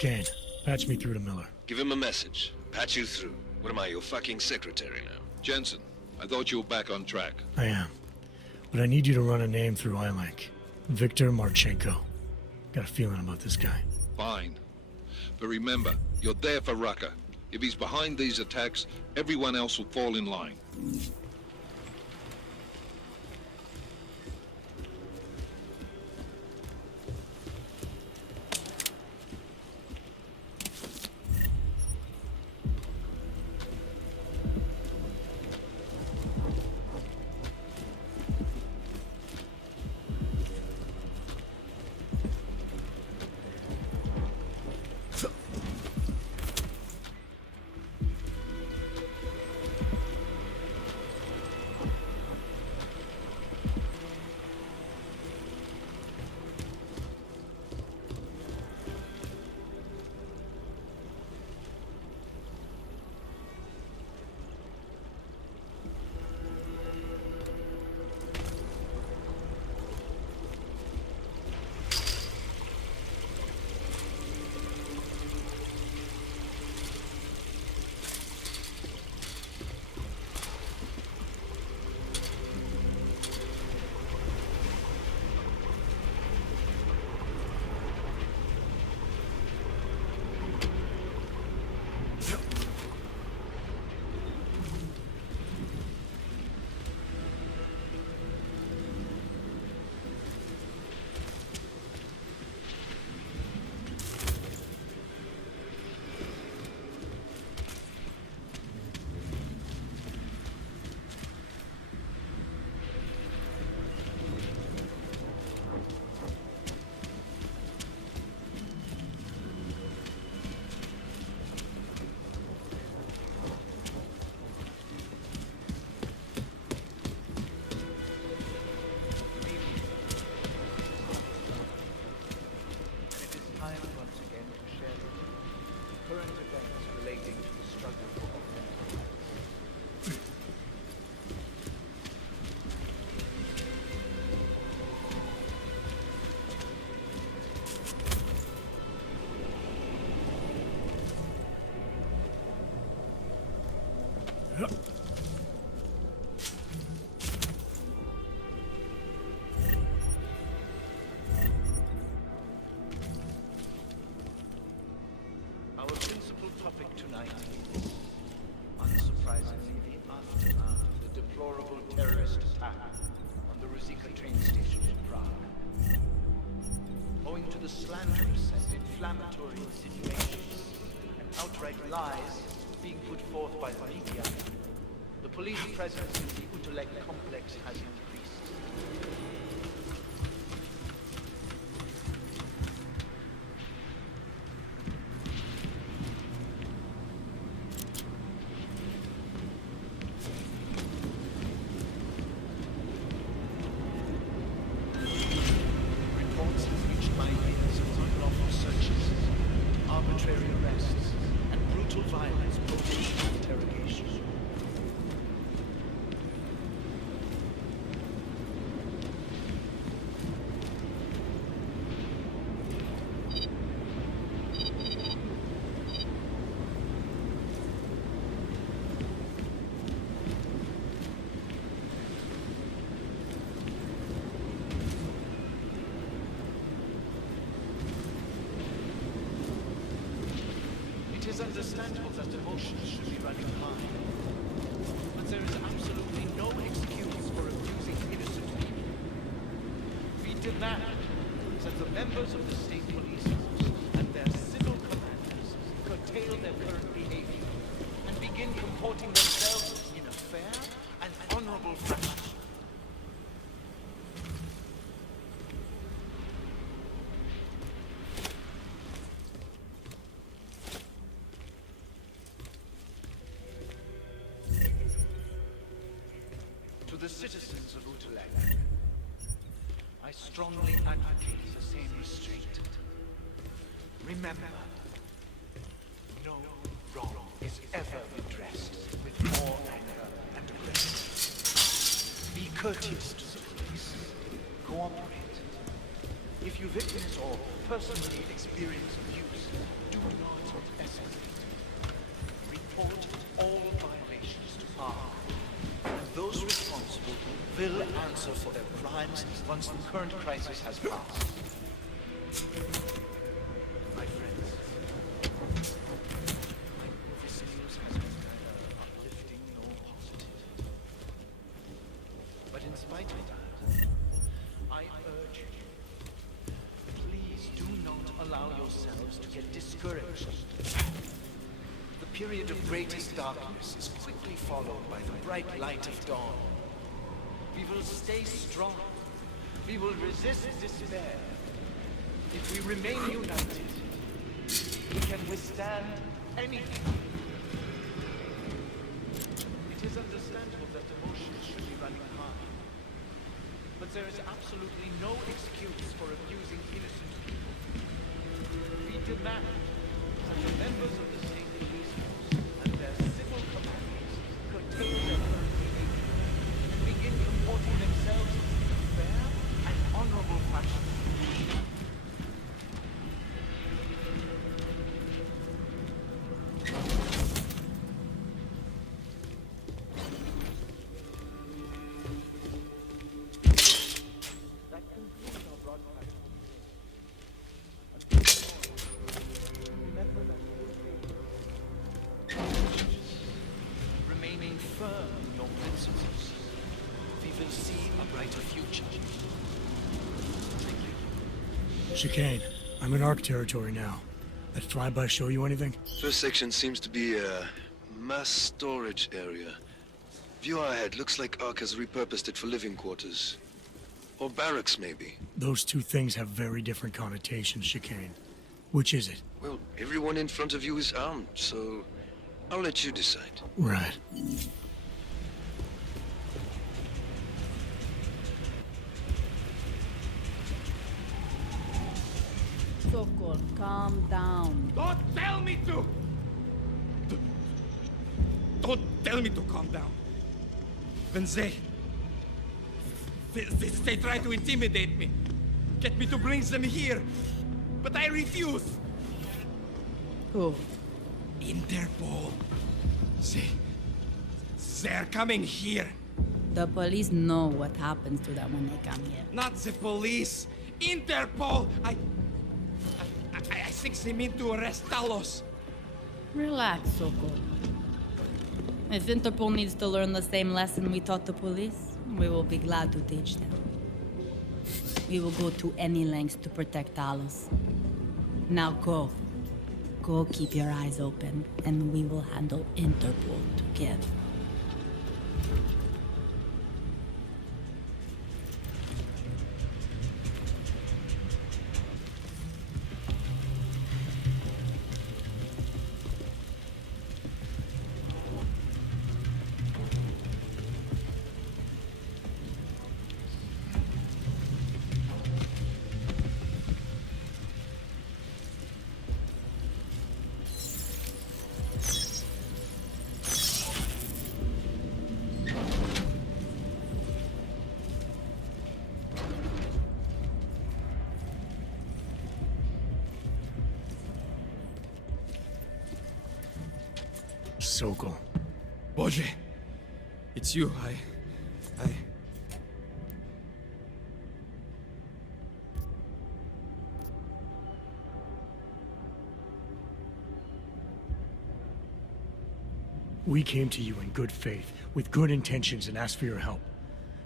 Kane. Patch me through to Miller. Give him a message. Patch you through. What am I, your fucking secretary now? Jensen, I thought you were back on track. I am. But I need you to run a name through iLink. Viktor Marchenko. Got a feeling about this guy. Fine. But remember, you're there for Rucker. If he's behind these attacks, everyone else will fall in line. Our principal topic tonight is, unsurprisingly, the aftermath of the deplorable terrorist attack on the Rucker train station in Prague. Owing to the slanderous and inflammatory insinuations and outright lies being put forth by the media, the police presence in the Utulek complex has increased. Reports have reached my ears of unlawful searches, arbitrary arrests, and brutal violence post-interrogation. It is understandable that emotions should be running high, but there is absolutely no excuse for abusing innocent people. We demand that the members of the state police force and their civil commanders curtail their current behavior and begin comporting themselves in a fair and honorable fashion. To the citizens of Utulek, I strongly advocate the same restraint. Remember, no wrong is ever redressed with more anger and aggression. Be courteous to the police. Cooperate. If you witness or personally experience abuse, do will answer for their crimes once the current crisis has passed. My friends, this news has been neither uplifting nor positive. But in spite of that, I urge you, please do not allow yourselves to get discouraged. The period of greatest darkness is quickly followed by the bright light of dawn. We will stay strong. We will resist despair. If we remain united, we can withstand anything. It is understandable that emotions should be running high. But there is absolutely no excuse for abusing innocent people. We demand that the members of the state police force and their civil commanders curtail their current behavior and begin comporting themselves in a fair and honorable fashion. That concludes our broadcast. Remember that remaining firm in your principles, we will see a brighter future. Thank you. Chicane, I'm in ARC territory now. That flyby show you anything? First section seems to be a mass storage area. View ahead. Looks like Ark has repurposed it for living quarters. Or barracks, maybe. Those two things have very different connotations, Chicane. Which is it? Well, everyone in front of you is armed, so I'll let you decide. Right. Sokol, calm down. Don't tell me to! Don't tell me to calm down. When they try to intimidate me, get me to bring them here, but I refuse. Who? Interpol. They're coming here. The police know what happens to them when they come here. Not the police. Interpol. I think they mean to arrest Talos. Relax, Sokol. If Interpol needs to learn the same lesson we taught the police, we will be glad to teach them. We will go to any lengths to protect Talos. Now go. Go keep your eyes open, and we will handle Interpol together. Sokol. Boże, it's you. We came to you in good faith, with good intentions, and asked for your help.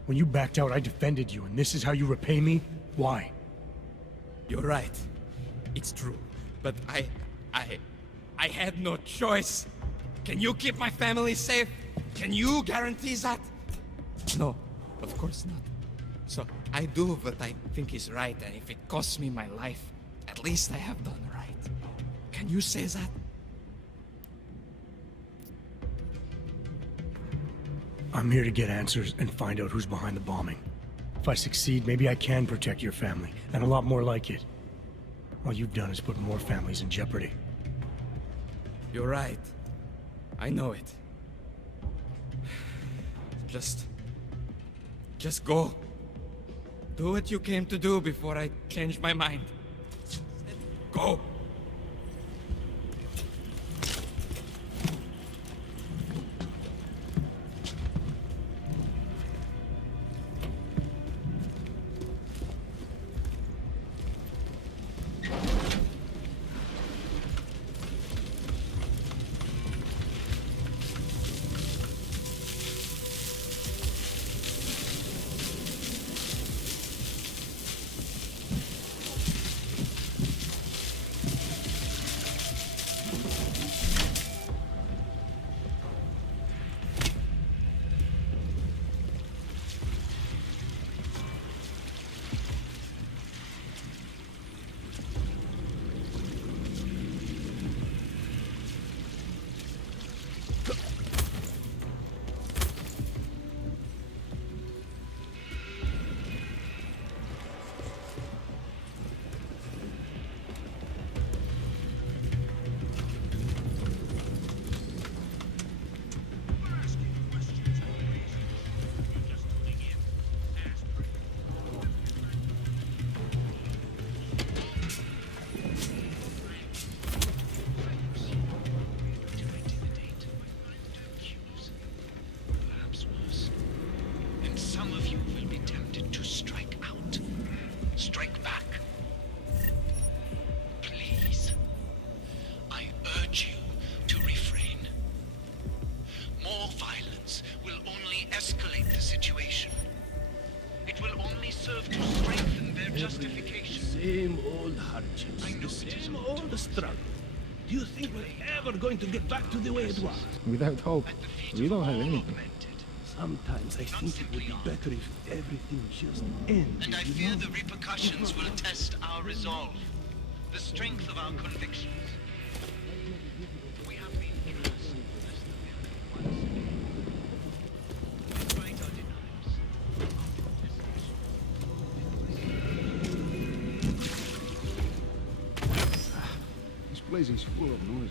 When you backed out, I defended you, and this is how you repay me? Why? You're right. It's true. But I had no choice. Can you keep my family safe? Can you guarantee that? No, of course not. So I do what I think is right, and if it costs me my life, at least I have done right. Can you say that? I'm here to get answers and find out who's behind the bombing. If I succeed, maybe I can protect your family, and a lot more like it. All you've done is put more families in jeopardy. You're right. I know it. Just go. Do what you came to do before I change my mind. Go. same old hardships, the same old struggle. Do you think we're ever going to get back to the way it was? Without hope, we don't have anything. Sometimes I think it would be better if everything just ended. And I fear the repercussions will test our resolve, the strength of our convictions. We have been trust as the very ones. Despite our denials, This place is full of noises.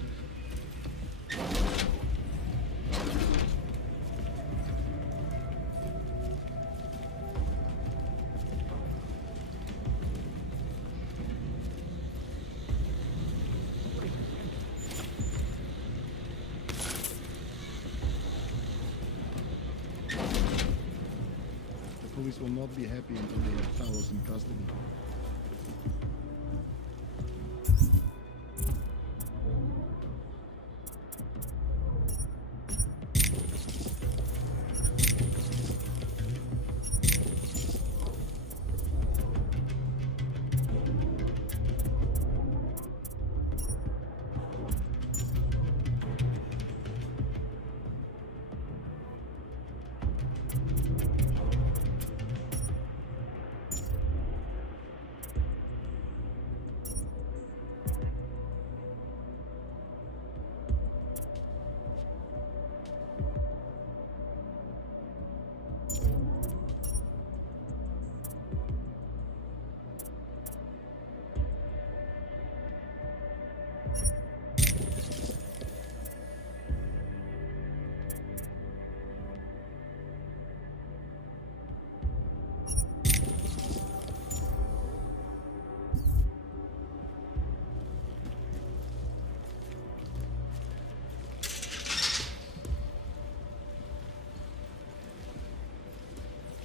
The police will not be happy until they have Talos in custody.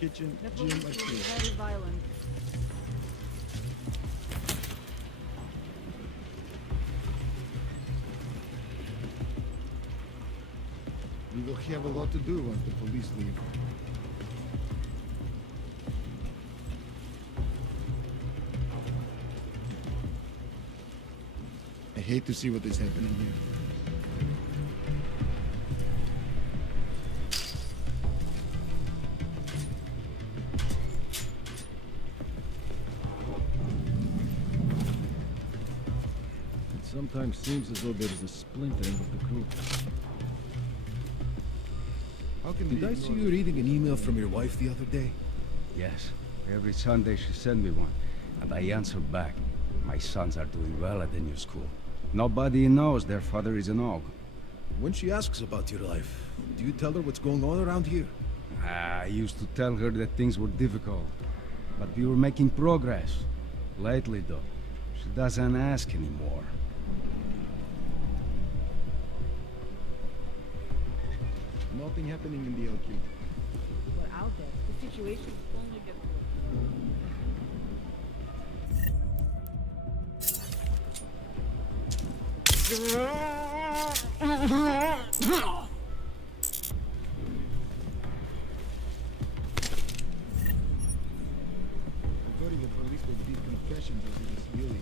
Kitchen, The gym, police will be upstairs. very violent. We will have a lot to do once the police leave. I hate to see what is happening here. It sometimes seems as though there is a splintering of the group. How can Did I see you reading an email from your wife the other day? Yes. Every Sunday she sent me one, and I answered back. My sons are doing well at the new school. Nobody knows their father is an og. When she asks about your life, do you tell her what's going on around here? I used to tell her that things were difficult, but we were making progress. Lately, though, she doesn't ask anymore. Nothing happening in the LQ. But out there, the situation is only getting worse. I thought the police would beat confessions as it is really.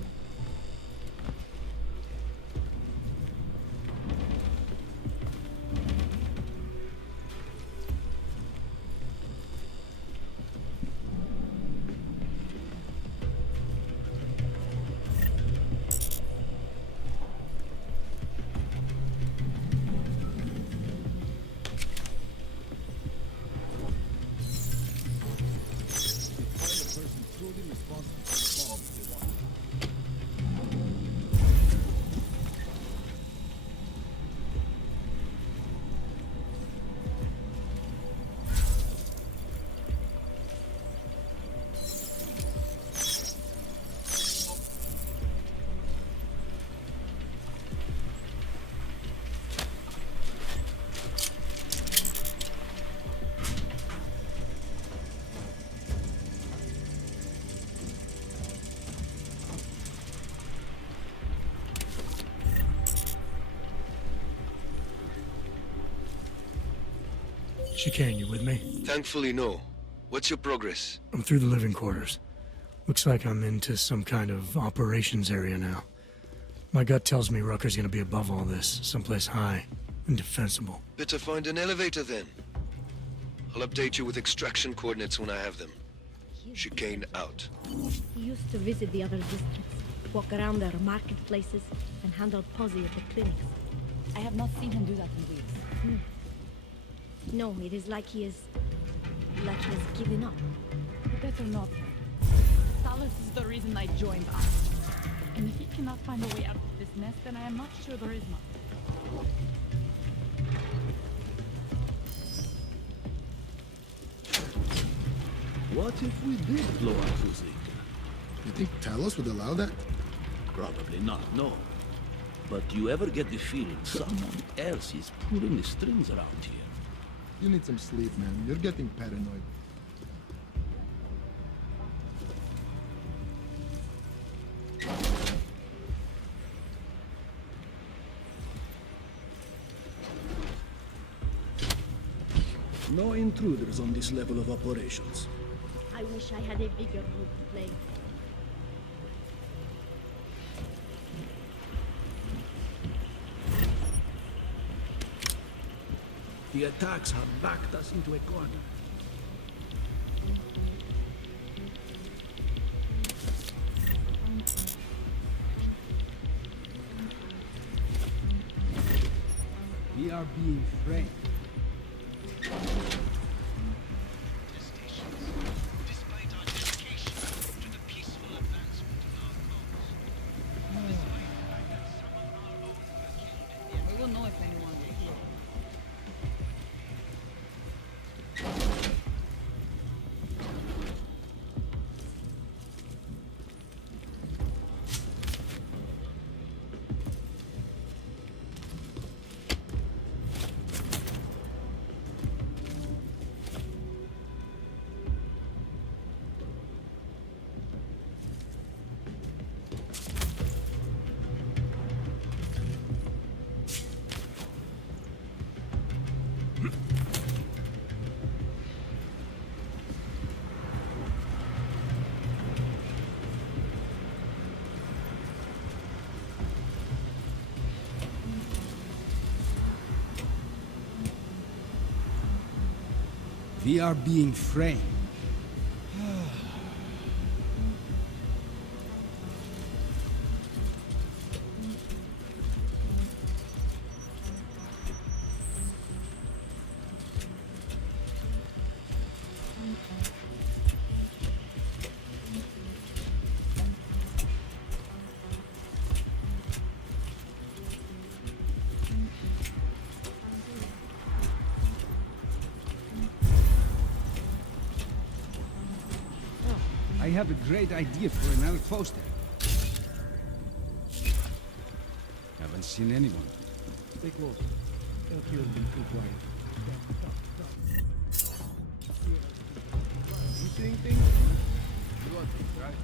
Chicane, you with me? Thankfully, no. What's your progress? I'm through the living quarters. Looks like I'm into some kind of operations area now. My gut tells me Rucker's gonna be above all this, someplace high and defensible. Better find an elevator then. I'll update you with extraction coordinates when I have them. Chicane out. He used to visit the other districts, walk around their marketplaces, and hand out posse at the clinics. I have not seen him do that in weeks. No, it is like he has given up. You better not. Talos is the reason I joined us. And if he cannot find a way out of this mess, then I am not sure there is much. What if we did blow up Ruzica? You think Talos would allow that? Probably not, no. But do you ever get the feeling someone else is pulling the strings around here? You need some sleep, man. You're getting paranoid. No intruders on this level of operations. I wish I had a bigger role to play. The attacks have backed us into a corner. We are being framed. We will know if anyone is here. We are being framed. I have a great idea for an outpost there. Haven't seen anyone. Stay close. Don't hear them too quiet. You seeing things? You want things, right?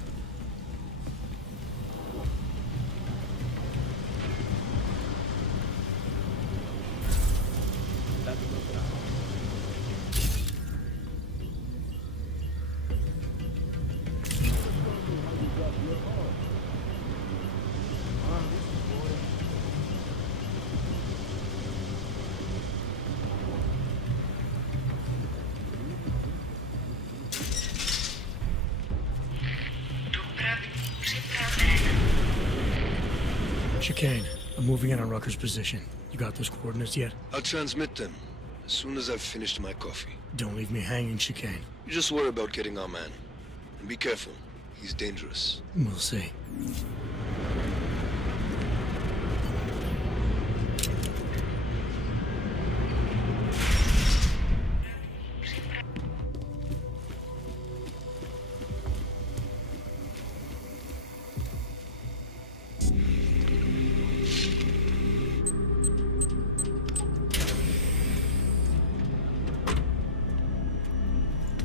Chicane, I'm moving in on Rucker's position. You got those coordinates yet? I'll transmit them as soon as I've finished my coffee. Don't leave me hanging, Chicane. You just worry about getting our man. And be careful. He's dangerous. We'll see.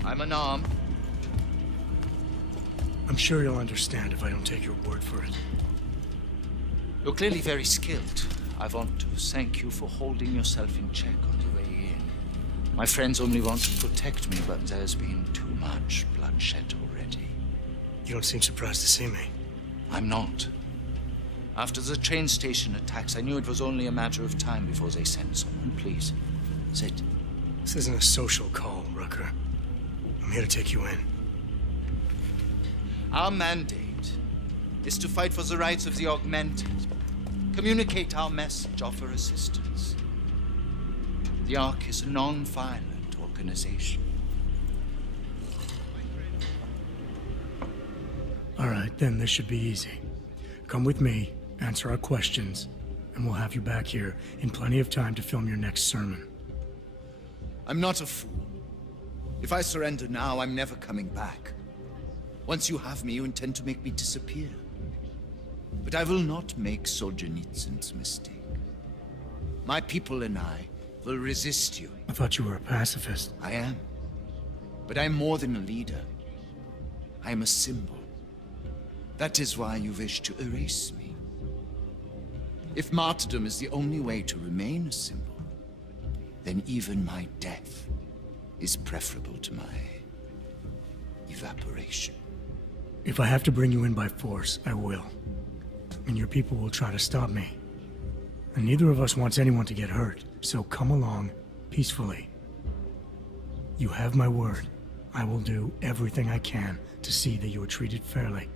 I'm unarmed. I'm sure you'll understand if I don't take your word for it. You're clearly very skilled. I want to thank you for holding yourself in check on the way in. My friends only want to protect me, but there's been too much bloodshed already. You don't seem surprised to see me. I'm not. After the train station attacks, I knew it was only a matter of time before they sent someone. Please, sit. This isn't a social call, Rucker. I'm here to take you in. Our mandate is to fight for the rights of the augmented, communicate our message, offer assistance. The Ark is a non-violent organization. All right, then this should be easy. Come with me, answer our questions, and we'll have you back here in plenty of time to film your next sermon. I'm not a fool. If I surrender now, I'm never coming back. Once you have me, you intend to make me disappear. But I will not make Solzhenitsyn's mistake. My people and I will resist you. I thought you were a pacifist. I am. But I'm more than a leader. I am a symbol. That is why you wish to erase me. If martyrdom is the only way to remain a symbol, then even my death is preferable to my evaporation. If I have to bring you in by force, I will. And your people will try to stop me. And neither of us wants anyone to get hurt, so come along peacefully. You have my word. I will do everything I can to see that you are treated fairly.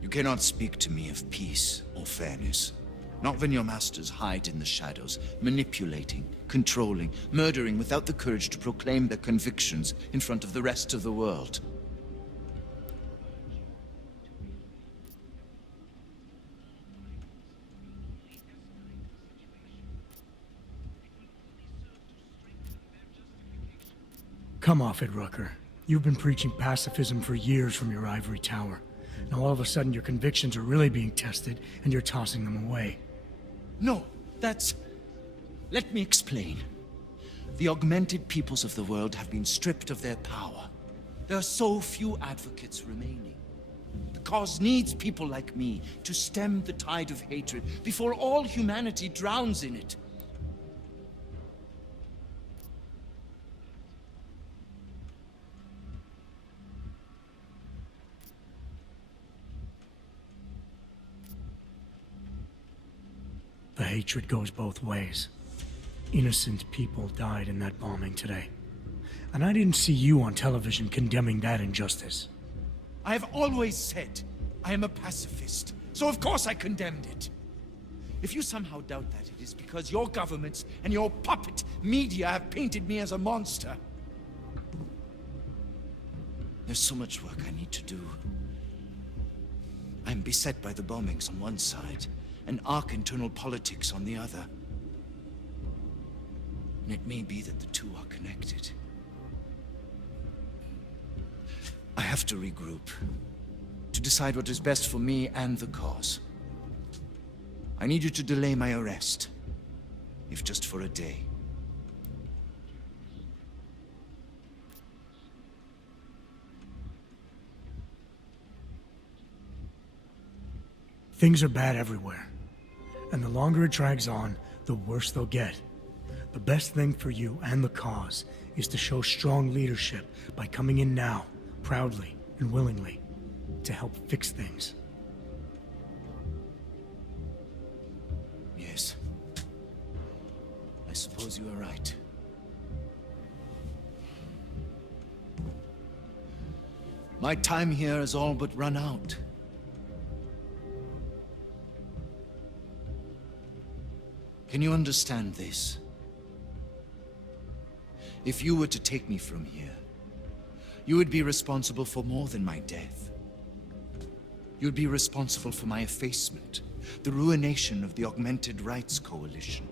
You cannot speak to me of peace or fairness. Not when your masters hide in the shadows, manipulating, controlling, murdering without the courage to proclaim their convictions in front of the rest of the world. Come off it, Rucker. You've been preaching pacifism for years from your ivory tower. Now all of a sudden your convictions are really being tested, and you're tossing them away. No, that's... Let me explain. The augmented peoples of the world have been stripped of their power. There are so few advocates remaining. The cause needs people like me to stem the tide of hatred before all humanity drowns in it. The hatred goes both ways. Innocent people died in that bombing today. And I didn't see you on television condemning that injustice. I have always said I am a pacifist, so of course I condemned it. If you somehow doubt that, it is because your governments and your puppet media have painted me as a monster. There's so much work I need to do. I'm beset by the bombings on one side, and Ark internal politics on the other. And it may be that the two are connected. I have to regroup, to decide what is best for me and the cause. I need you to delay my arrest, if just for a day. Things are bad everywhere. And the longer it drags on, the worse they'll get. The best thing for you and the cause is to show strong leadership by coming in now, proudly and willingly, to help fix things. Yes. I suppose you are right. My time here has all but run out. Can you understand this? If you were to take me from here, you would be responsible for more than my death. You'd be responsible for my effacement, the ruination of the Augmented Rights Coalition,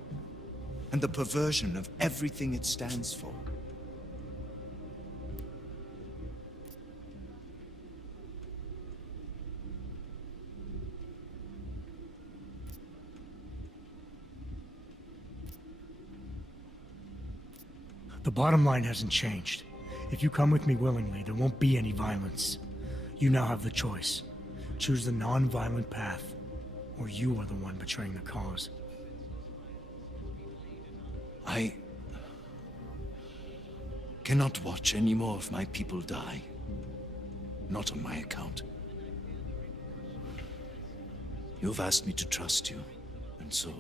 and the perversion of everything it stands for. The bottom line hasn't changed. If you come with me willingly, there won't be any violence. You now have the choice. Choose the non-violent path, or you are the one betraying the cause. I cannot watch any more of my people die. not on my account. You've asked me to trust you, and so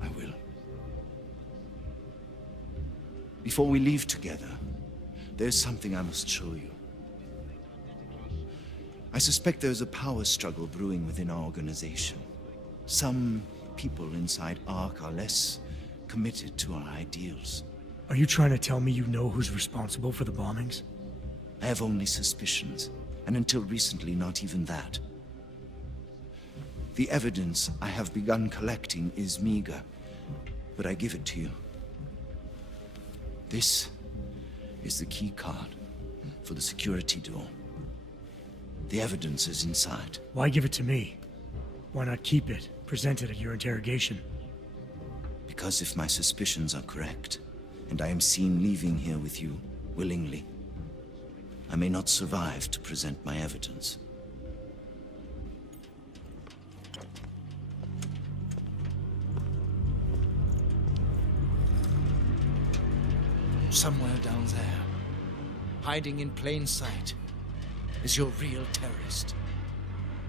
I will. Before we leave together, there's something I must show you. I suspect there's a power struggle brewing within our organization. Some people inside ARC are less committed to our ideals. Are you trying to tell me you know who's responsible for the bombings? I have only suspicions, and until recently, not even that. The evidence I have begun collecting is meager, but I give it to you. This is the key card for the security door. The evidence is inside. Why give it to me? Why not keep it, present it at your interrogation? Because if my suspicions are correct, and I am seen leaving here with you willingly, I may not survive to present my evidence. Somewhere down there, hiding in plain sight, is your real terrorist.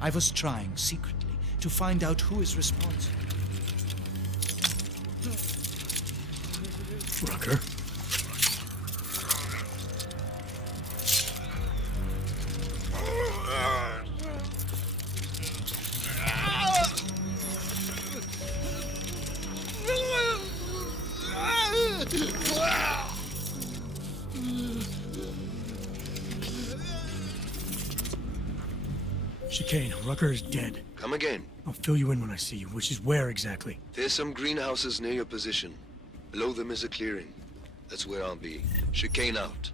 I was trying secretly to find out who is responsible. Rucker? Chicane, Rucker is dead. Come again. I'll fill you in when I see you, which is where exactly? There's some greenhouses near your position. Below them is a clearing. That's where I'll be. Chicane out.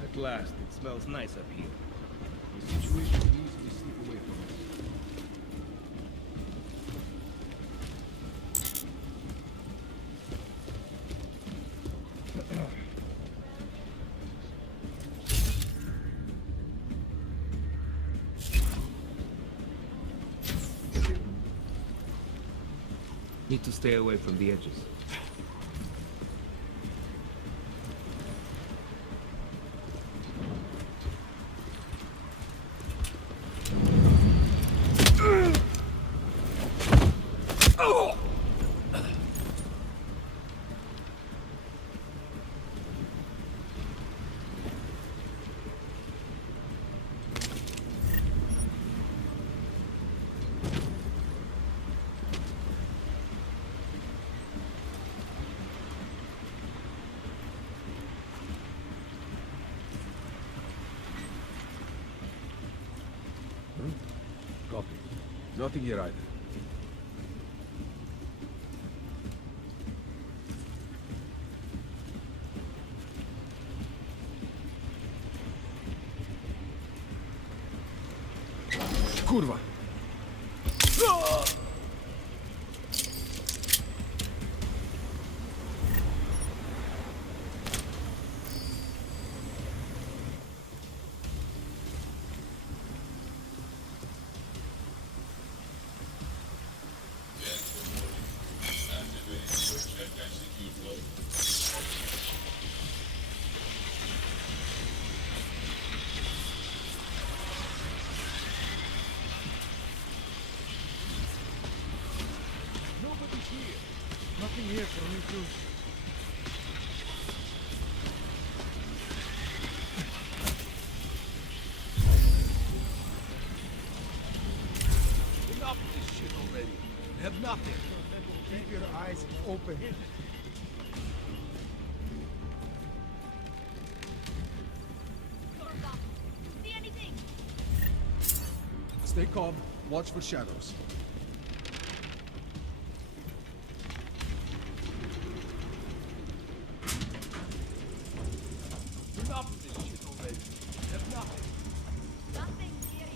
At last, it smells nice up here. The situation can easily slip away from us. Need to stay away from the edges. Nothing here either. Kurwa! Nothing here for me to... Enough of this shit already. We have nothing. Keep your eyes open. See anything? Stay calm. Watch for shadows. Enough of this shit already. We have nothing. Nothing here.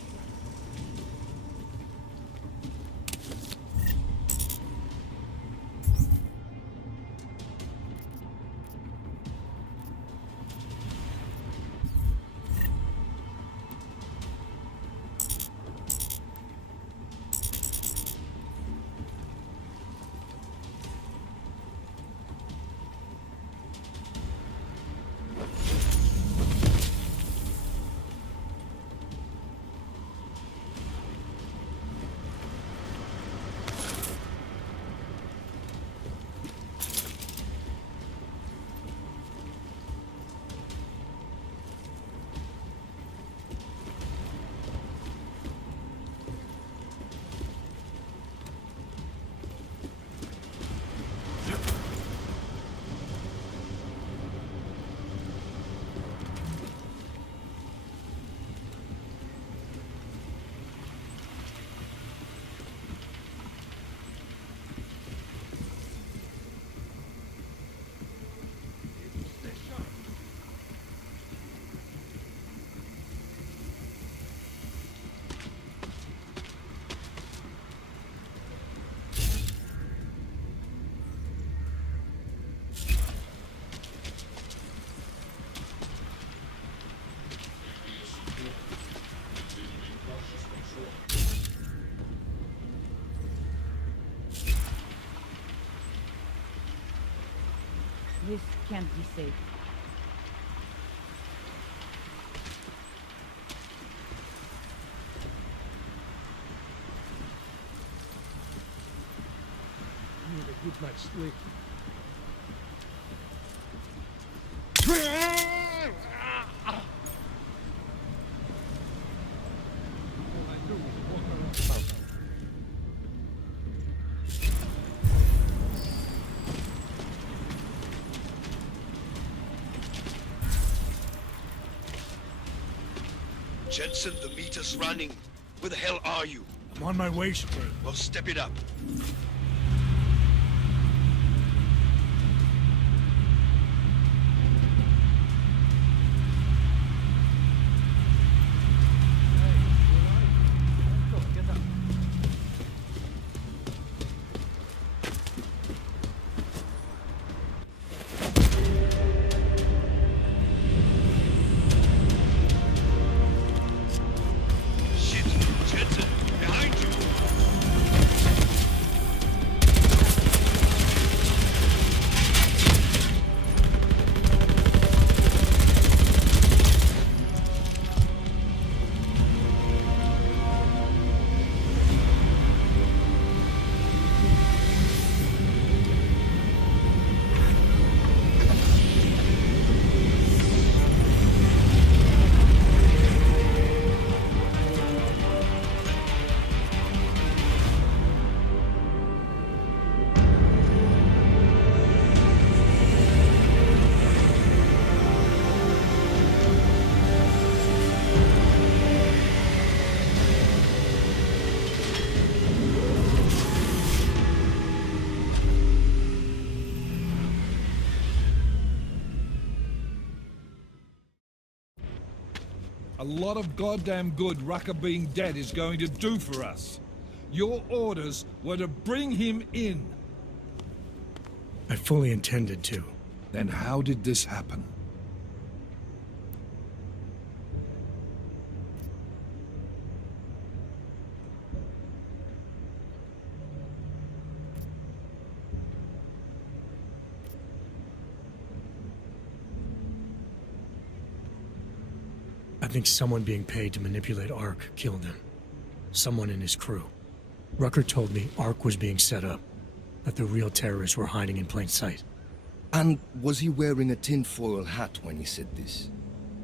This can't be safe. Need a good night's sleep. Jensen, the meter's running. Where the hell are you? I'm on my way, Shatay. Well, step it up. a lot of goddamn good Rucker being dead is going to do for us. Your orders were to bring him in. I fully intended to. Then how did this happen? I think someone being paid to manipulate Ark killed him. Someone in his crew. Rucker told me Ark was being set up, that the real terrorists were hiding in plain sight. And was he wearing a tinfoil hat when he said this?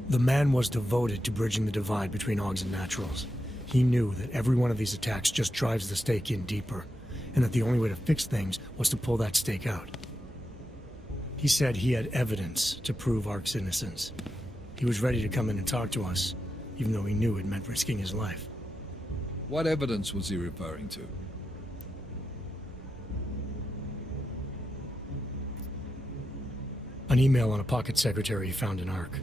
The man was devoted to bridging the divide between Augs and Naturals. He knew that every one of these attacks just drives the stake in deeper, and that the only way to fix things was to pull that stake out. He said he had evidence to prove Ark's innocence. He was ready to come in and talk to us, even though he knew it meant risking his life. What evidence was he referring to? An email on a pocket secretary he found in Ark.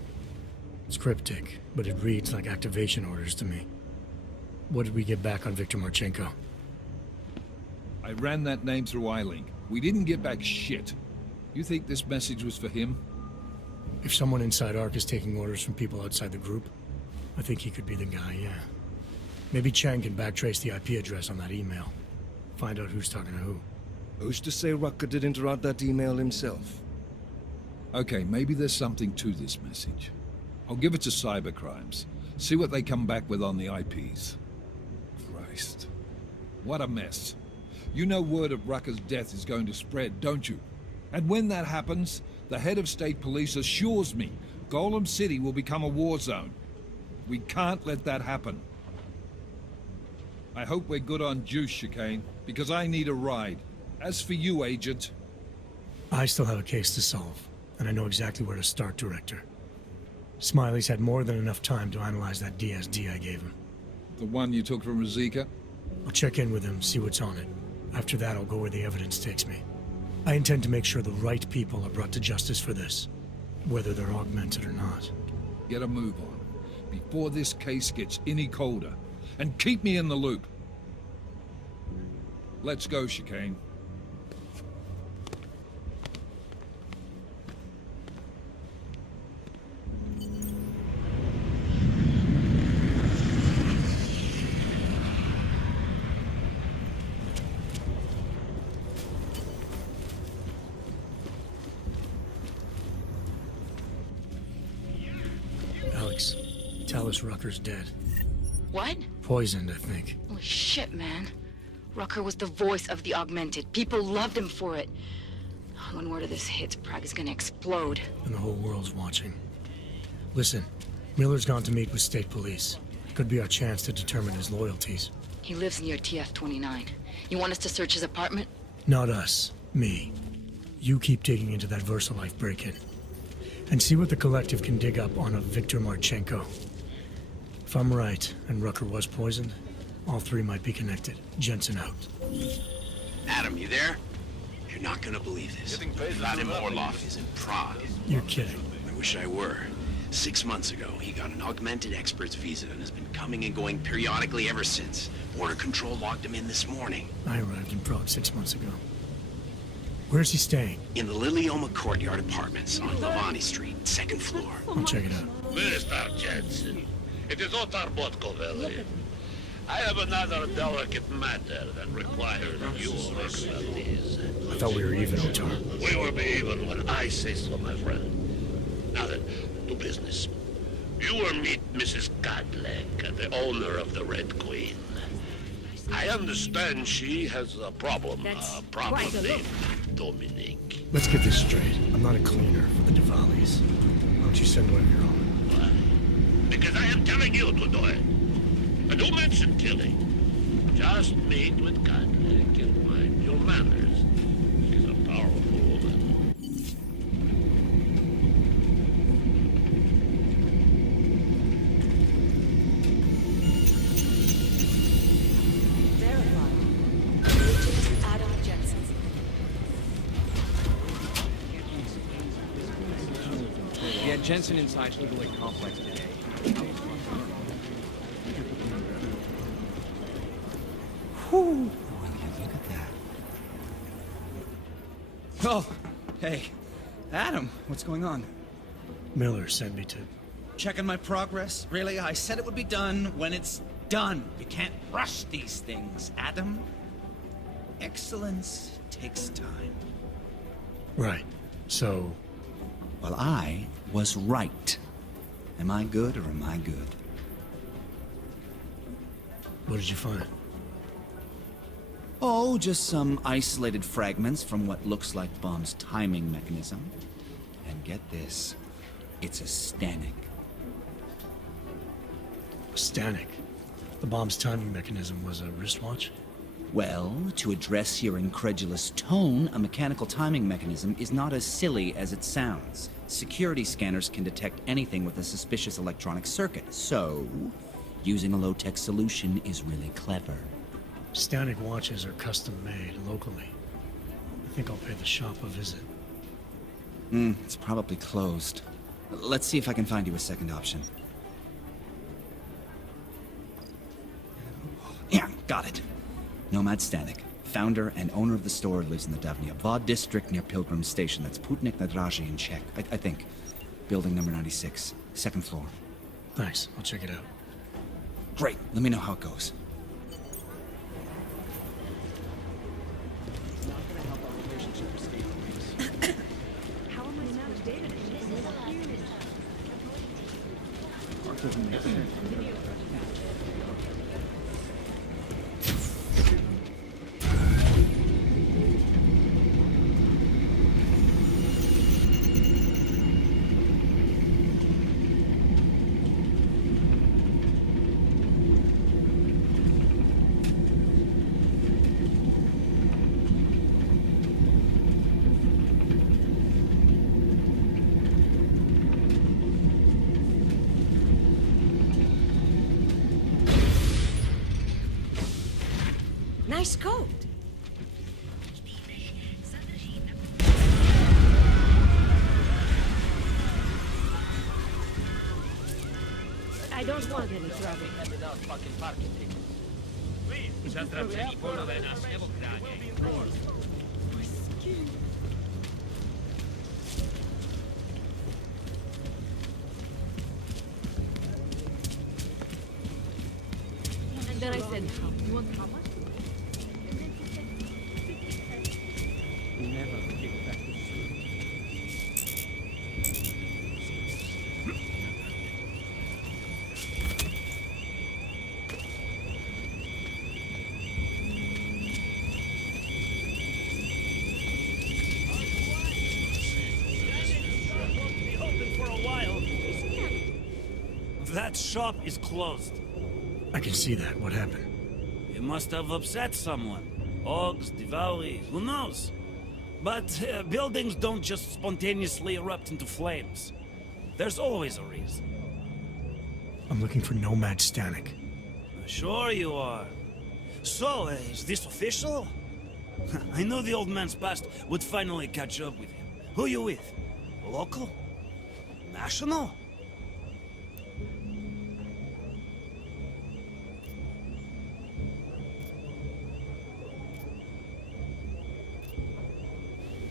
It's cryptic, but it reads like activation orders to me. What did we get back on Viktor Marchenko? I ran that name through I-Link. We didn't get back shit. You think this message was for him? If someone inside Ark is taking orders from people outside the group, I think he could be the guy, yeah. Maybe Chang can backtrace the IP address on that email. Find out who's talking to who. Who's to say Rucker didn't write that email himself? Okay, maybe there's something to this message. I'll give it to cybercrimes. See what they come back with on the IPs. Christ. What a mess. You know word of Rucker's death is going to spread, don't you? And when that happens, the head of state police assures me Golem City will become a war zone. We can't let that happen. I hope we're good on juice, Chicane, because I need a ride. As for you, Agent... I still have a case to solve, and I know exactly where to start, Director. Smiley's had more than enough time to analyze that DSD I gave him. The one you took from Ruzika? I'll check in with him, see what's on it. After that, I'll go where the evidence takes me. I intend to make sure the right people are brought to justice for this, whether they're augmented or not. Get a move on, before this case gets any colder. And keep me in the loop. Let's go, Chicane. Alex, Talos Rucker's dead. What? Poisoned, I think. Holy shit, man. Rucker was the voice of the augmented. People loved him for it. When word of this hits, Prague is gonna explode. And the whole world's watching. Listen, Miller's gone to meet with state police. Could be our chance to determine his loyalties. He lives near TF-29. You want us to search his apartment? Not us. Me. You keep digging into that VersaLife break-in. And see what the Collective can dig up on a Viktor Marchenko. If I'm right, and Rucker was poisoned, all three might be connected. Jensen out. Adam, you there? You're not gonna believe this. Vadim Orlov is in Prague. You're kidding. I wish I were. 6 months ago, he got an augmented expert's visa and has been coming and going periodically ever since. Border Control logged him in this morning. I arrived in Prague 6 months ago. Where's he staying? In the Lilioma Courtyard Apartments on Lavani Street, 2nd floor. I'll check it out. Mr. Jensen, it is Otar Botkovelli. I have another delicate matter that requires your expertise. I thought we were even, Otar. We will be even when I say so, my friend. Now then, to business. You will meet Mrs. Godlek, the owner of the Red Queen. I understand she has a problem. A problem named Dominique. Let's get this straight. I'm not a cleaner for the Diwalis. Why don't you send one of your own? Why? Because I am telling you to do it. And don't mention killing. Just meet with Godlek and mind your manners. She's a powerful woman. Adam Jensen. We had Jensen inside Eagle Lake Complex today. Whew. Will you look at that? Oh, hey. Adam, what's going on? Miller sent me to... Checking my progress? Really? I said it would be done when it's done. You can't rush these things, Adam. Excellence takes time. Right. So... Well, I was right. Am I good or am I good? What did you find? Oh, just some isolated fragments from what looks like Bomb's timing mechanism. And get this, it's a Stanek. A Stanek? The bomb's timing mechanism was a wristwatch? Well, to address your incredulous tone, a mechanical timing mechanism is not as silly as it sounds. Security scanners can detect anything with a suspicious electronic circuit, so using a low-tech solution is really clever. Stanek watches are custom-made locally. I think I'll pay the shop a visit. It's probably closed. Let's see if I can find you a second option. Yeah, got it. Nomad Stanek, founder and owner of the store, lives in the Davnia Vod district near Pilgrim Station. That's Putnik Nadraji in Czech, I think. Building number 96, second floor. Thanks, I'll check it out. Great, let me know how it goes. How am I supposed to do this? Doesn't make sense. Nice coat. I don't want any trouble. And then I said, you want how much? Never get back to sleep. That shop is closed. I can see that. What happened? It must have upset someone. Ogs, Diwali, who knows? But buildings don't just spontaneously erupt into flames. There's always a reason. I'm looking for Nomad Stanek. Sure you are. So, is this official? I knew the old man's past would finally catch up with him. Who you with? Local? National?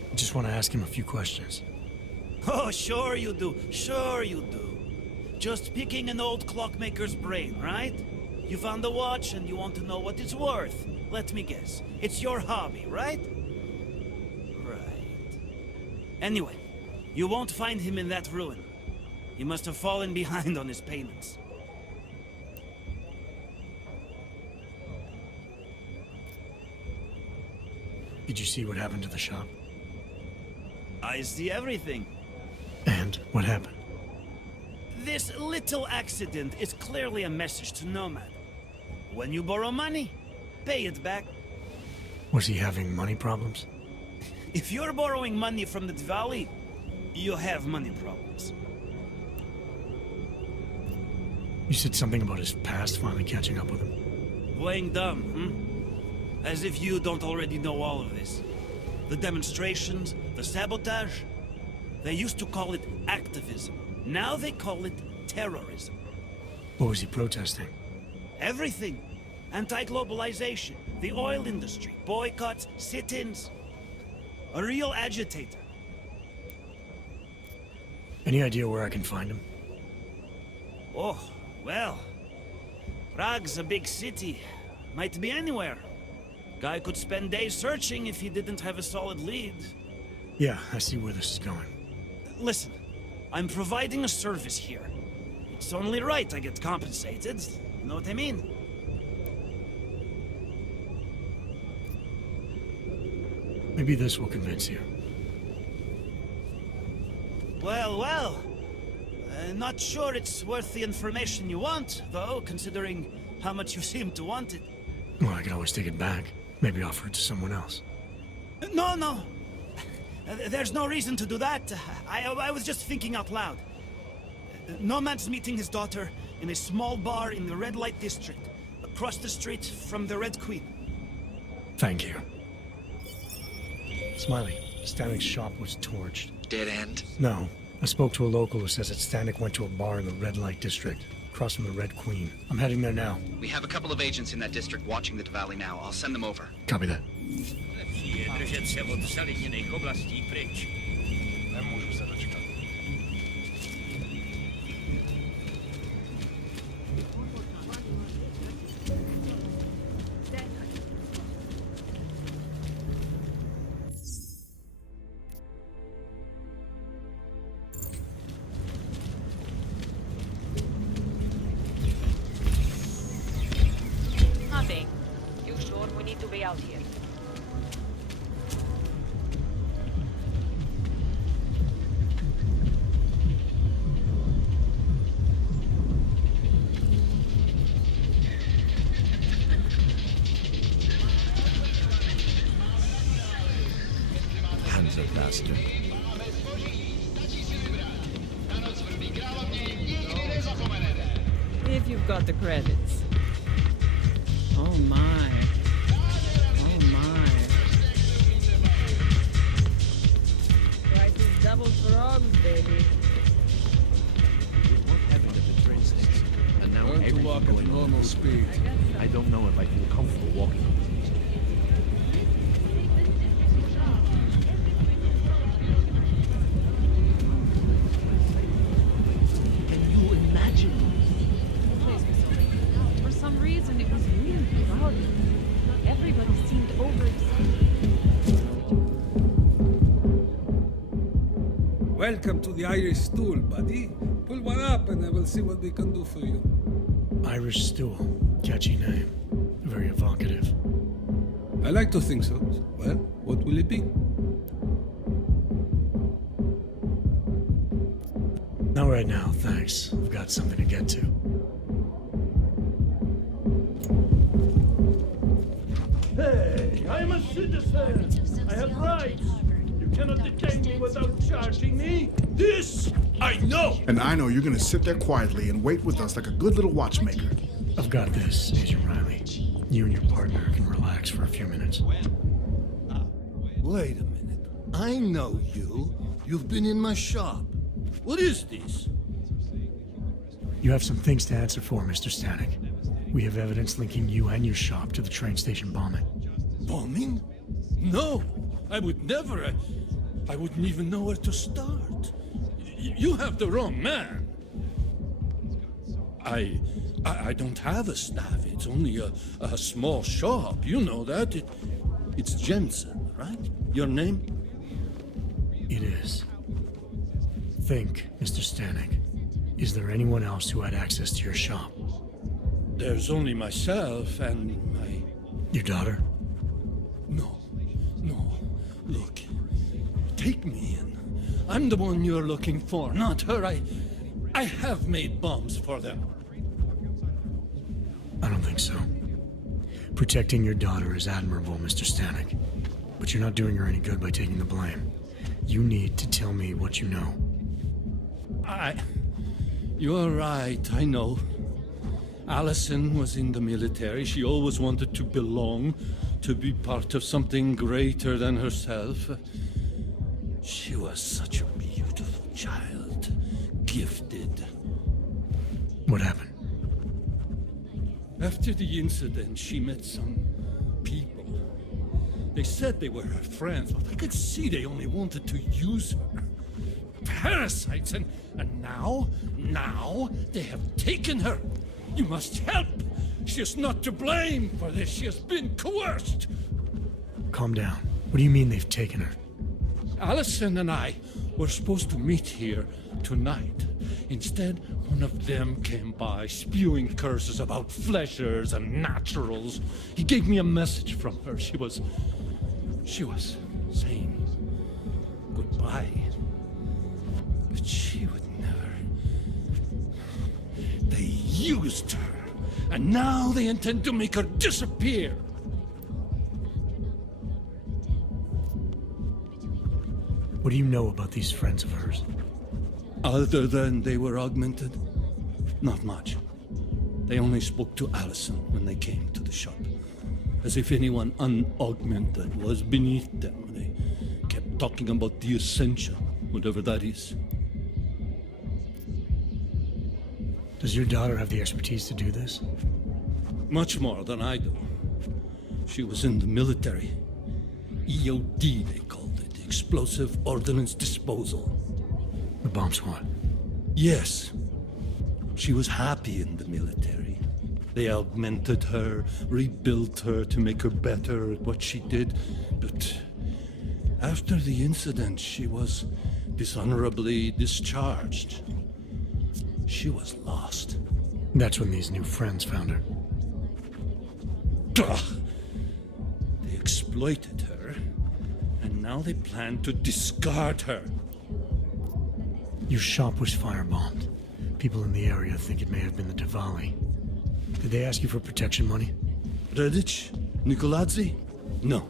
I just want to ask him a few questions. Oh, sure you do. Sure you do. Just picking an old clockmaker's brain, right? You found a watch and you want to know what it's worth. Let me guess. It's your hobby, right? Right. Anyway, you won't find him in that ruin. He must have fallen behind on his payments. Did you see what happened to the shop? I see everything. And what happened? This little accident is clearly a message to Nomad. When you borrow money, pay it back. Was he having money problems? If you're borrowing money from the Diwali, you have money problems. You said something about his past finally catching up with him. Playing dumb, As if you don't already know all of this. The demonstrations, the sabotage. They used to call it activism. Now they call it terrorism. What was he protesting? Everything. Anti-globalization, the oil industry, boycotts, sit-ins. A real agitator. Any idea where I can find him? Oh, well. Prague's a big city. Might be anywhere. Guy could spend days searching if he didn't have a solid lead. Yeah, I see where this is going. Listen, I'm providing a service here. It's only right I get compensated. You know what I mean? Maybe this will convince you. Well, well. Not sure it's worth the information you want, though, considering how much you seem to want it. Well, I could always take it back. Maybe offer it to someone else. No. There's no reason to do that. I was just thinking out loud. Nomad's meeting his daughter in a small bar in the red light district, across the street from the Red Queen. Thank you. Smiley, Stanek's shop was torched. Dead end? No. I spoke to a local who says that Stanek went to a bar in the red light district, across from the Red Queen. I'm heading there now. We have a couple of agents in that district watching the valley now. I'll send them over. Copy that. Hunting. You sure we need to be out here? Hands up, bastard. If you've got the credits. Oh my. Oh my. Bryce is double frogs, baby. What happened at the train station? And now Learn to walk at normal speed. I don't know if I feel comfortable walking on these. Can you imagine? The place was so big. For some reason, it was really crowded. Everybody seemed overexcited. Welcome to the Irish stool, buddy. Pull one up and I will see what we can do for you. Irish Stool. Catchy name. Very evocative. I like to think so. Well, what will it be? Not right now, thanks. I've got something to get to. Hey, I'm a citizen. I have rights. You cannot detain me without charging me. This I know. And I know you're gonna sit there quietly and wait with us like a good little watchmaker. I've got this, Agent Riley. You and your partner can relax for a few minutes. Wait a minute. I know you. You've been in my shop. What is this? You have some things to answer for, Mr. Stanek. We have evidence linking you and your shop to the train station bombing. Bombing? No, I would never. I wouldn't even know where to start. You have the wrong man. I don't have a staff. It's only a small shop. You know that. It's Jensen, right? Your name? It is. Think, Mr. Stanek. Is there anyone else who had access to your shop? There's only myself and my... Your daughter? No. Look, take me in. I'm the one you're looking for, not her. I have made bombs for them. I don't think so. Protecting your daughter is admirable, Mr. Stanek. But you're not doing her any good by taking the blame. You need to tell me what you know. You're right, I know. Allison was in the military. She always wanted to belong, to be part of something greater than herself. She was such a beautiful child, gifted. What happened? After the incident, she met some people. They said they were her friends, but I could see they only wanted to use her. Parasites, and now they have taken her. You must help. She is not to blame for this. She has been coerced. Calm down. What do you mean they've taken her? Allison and I were supposed to meet here tonight. Instead, one of them came by, spewing curses about fleshers and naturals. He gave me a message from her. She was saying goodbye. But she would never. They used her. And now they intend to make her disappear. What do you know about these friends of hers? Other than they were augmented? Not much. They only spoke to Allison when they came to the shop. As if anyone unaugmented was beneath them. They kept talking about the Ascension, whatever that is. Does your daughter have the expertise to do this? Much more than I do. She was in the military. EOD, they called it. Explosive Ordnance Disposal. The bomb squad? Yes. She was happy in the military. They augmented her, rebuilt her to make her better at what she did. But after the incident, she was dishonorably discharged. She was lost. That's when these new friends found her. Ugh. They exploited her, and now they plan to discard her. Your shop was firebombed. People in the area think it may have been the Diwali. Did they ask you for protection money? Redic? Nicolazzi? No.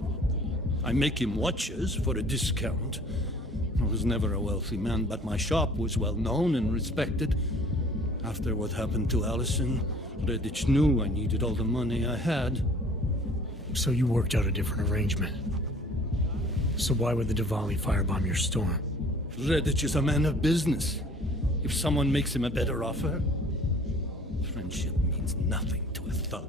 I make him watches for a discount. I was never a wealthy man, but my shop was well known and respected. After what happened to Allison, Redic knew I needed all the money I had. So you worked out a different arrangement. So why would the Diwali firebomb your store? Redic is a man of business. If someone makes him a better offer, friendship means nothing to a thug.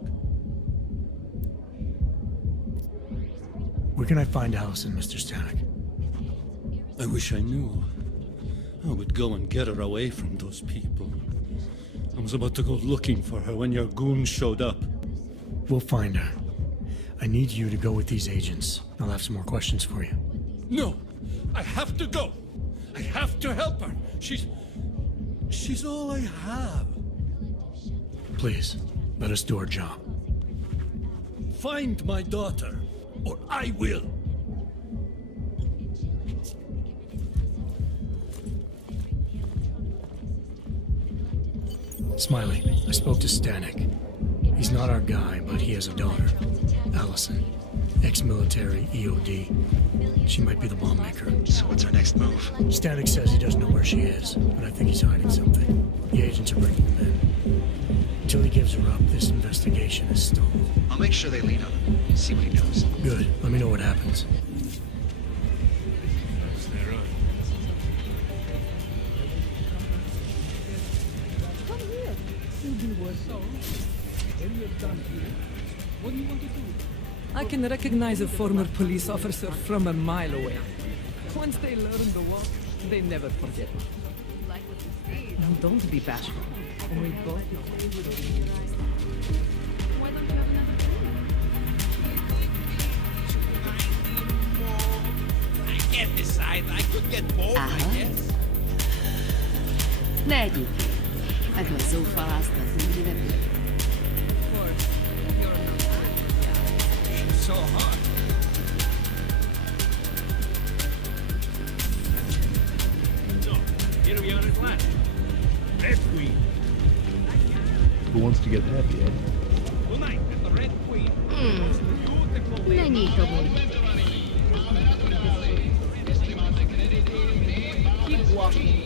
Where can I find Allison, Mr. Stanek? I wish I knew. I would go and get her away from those people. I was about to go looking for her when your goons showed up. We'll find her. I need you to go with these agents. I'll have some more questions for you. No! I have to go! I have to help her! She's all I have. Please, let us do our job. Find my daughter, or I will! Smiley, I spoke to Stanek. He's not our guy, but he has a daughter, Allison. Ex-military, EOD. She might be the bomb maker. So what's our next move? Stanek says he doesn't know where she is, but I think he's hiding something. The agents are bringing him in. Until he gives her up, this investigation is stalled. I'll make sure they lean on him. See what he knows. Good. Let me know what happens. I can recognize a former police officer from a mile away. Once they learn the walk, they never forget. Now don't be bashful. We both I can't decide. I could get both, I guess. Ne egyébként. Meg zoufaláztatni, mire She's so hot. So, here we are at last. Red Queen. Who wants to get happy, eh? Tonight at the Red Queen. Beautiful lady. Keep walking.